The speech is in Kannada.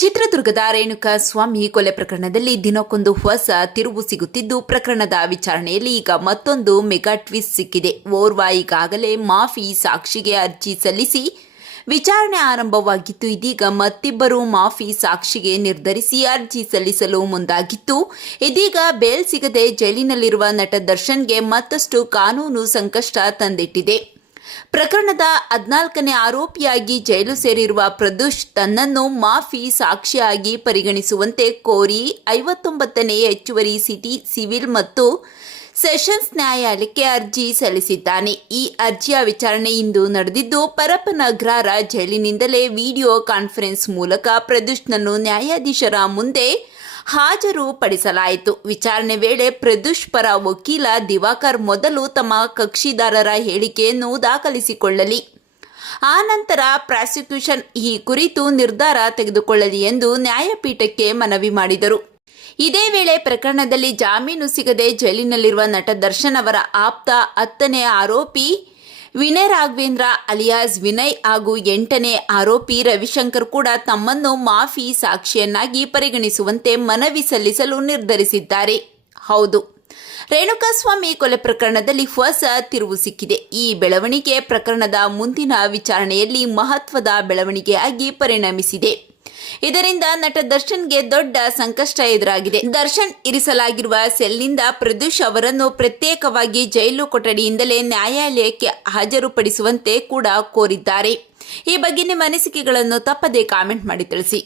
ಚಿತ್ರದುರ್ಗದ ರೇಣುಕಾ ಸ್ವಾಮಿ ಕೊಲೆ ಪ್ರಕರಣದಲ್ಲಿ ದಿನಕ್ಕೊಂದು ಹೊಸ ತಿರುವು ಸಿಗುತ್ತಿದ್ದು, ಪ್ರಕರಣದ ವಿಚಾರಣೆಯಲ್ಲಿ ಈಗ ಮತ್ತೊಂದು ಮೆಗಾ ಟ್ವಿಸ್ಟ್ ಸಿಕ್ಕಿದೆ. ಓರ್ವ ಈಗಾಗಲೇ ಮಾಫಿ ಸಾಕ್ಷಿಗೆ ಅರ್ಜಿ ಸಲ್ಲಿಸಿ ವಿಚಾರಣೆ ಆರಂಭವಾಗಿತ್ತು. ಇದೀಗ ಮತ್ತಿಬ್ಬರು ಮಾಫಿ ಸಾಕ್ಷಿಗೆ ನಿರ್ಧರಿಸಿ ಅರ್ಜಿ ಸಲ್ಲಿಸಲು ಮುಂದಾಗಿತ್ತು. ಇದೀಗ ಬೇಲ್ ಸಿಗದೆ ಜೈಲಿನಲ್ಲಿರುವ ನಟ ದರ್ಶನ್ಗೆ ಮತ್ತಷ್ಟು ಕಾನೂನು ಸಂಕಷ್ಟ ತಂದಿಟ್ಟಿದೆ. ಪ್ರಕರಣದ 14ನೇ ಆರೋಪಿಯಾಗಿ ಜೈಲು ಸೇರಿರುವ ಪ್ರದೋಷ್ ತನ್ನನ್ನು ಮಾಫಿ ಸಾಕ್ಷಿಯಾಗಿ ಪರಿಗಣಿಸುವಂತೆ ಕೋರಿ 59ನೇ ಹೆಚ್ಚುವರಿ ಸಿಟಿ ಸಿವಿಲ್ ಮತ್ತು ಸೆಷನ್ಸ್ ನ್ಯಾಯಾಲಯಕ್ಕೆ ಅರ್ಜಿ ಸಲ್ಲಿಸಿದ್ದಾನೆ. ಈ ಅರ್ಜಿಯ ವಿಚಾರಣೆ ಇಂದು ನಡೆದಿದ್ದು, ಪರಪ್ಪನಗ್ರಹಾರ ಜೈಲಿನಿಂದಲೇ ವಿಡಿಯೋ ಕಾನ್ಫರೆನ್ಸ್ ಮೂಲಕ ಪ್ರದೋಷ್ನನ್ನು ನ್ಯಾಯಾಧೀಶರ ಮುಂದೆ ಹಾಜರುಪಡಿಸಲಾಯಿತು. ವಿಚಾರಣೆ ವೇಳೆ ಪ್ರದೋಷ್ ಪರ ವಕೀಲ ದಿವಾಕರ್ ಮೊದಲು ತಮ್ಮ ಕಕ್ಷಿದಾರರ ಹೇಳಿಕೆಯನ್ನು ದಾಖಲಿಸಿಕೊಳ್ಳಲಿ, ಆ ನಂತರ ಪ್ರಾಸಿಕ್ಯೂಷನ್ ಈ ಕುರಿತು ನಿರ್ಧಾರ ತೆಗೆದುಕೊಳ್ಳಲಿ ಎಂದು ನ್ಯಾಯಪೀಠಕ್ಕೆ ಮನವಿ ಮಾಡಿದರು. ಇದೇ ವೇಳೆ ಪ್ರಕರಣದಲ್ಲಿ ಜಾಮೀನು ಸಿಗದೆ ಜೈಲಿನಲ್ಲಿರುವ ನಟ ದರ್ಶನ್ ಅವರ ಆಪ್ತ 10ನೇ ಆರೋಪಿ ವಿನಯ್ ರಾಘವೇಂದ್ರ ಅಲಿಯಾಸ್ ವಿನಯ್ ಹಾಗೂ 8ನೇ ಆರೋಪಿ ರವಿಶಂಕರ್ ಕೂಡ ತಮ್ಮನ್ನು ಮಾಫಿ ಸಾಕ್ಷಿಯನ್ನಾಗಿ ಪರಿಗಣಿಸುವಂತೆ ಮನವಿ ಸಲ್ಲಿಸಲು ನಿರ್ಧರಿಸಿದ್ದಾರೆ. ಹೌದು, ರೇಣುಕಾಸ್ವಾಮಿ ಕೊಲೆ ಪ್ರಕರಣದಲ್ಲಿ ಹೊಸ ತಿರುವು ಸಿಕ್ಕಿದೆ. ಈ ಬೆಳವಣಿಗೆ ಪ್ರಕರಣದ ಮುಂದಿನ ವಿಚಾರಣೆಯಲ್ಲಿ ಮಹತ್ವದ ಬೆಳವಣಿಗೆಯಾಗಿ ಪರಿಣಮಿಸಿದೆ. ಇದರಿಂದ ನಟ ದರ್ಶನ್ಗೆ ದೊಡ್ಡ ಸಂಕಷ್ಟ ಎದುರಾಗಿದೆ. ದರ್ಶನ್ ಇರಿಸಲಾಗಿರುವ ಸೆಲ್ನಿಂದ ಪ್ರದೋಷ್ ಅವರನ್ನು ಪ್ರತ್ಯೇಕವಾಗಿ ಜೈಲು ಕೊಠಡಿಯಿಂದಲೇ ನ್ಯಾಯಾಲಯಕ್ಕೆ ಹಾಜರುಪಡಿಸುವಂತೆ ಕೂಡ ಕೋರಿದ್ದಾರೆ. ಈ ಬಗ್ಗೆ ನಿಮ್ಮ ಅನಿಸಿಕೆಗಳನ್ನು ತಪ್ಪದೇ ಕಾಮೆಂಟ್ ಮಾಡಿ ತಿಳಿಸಿ.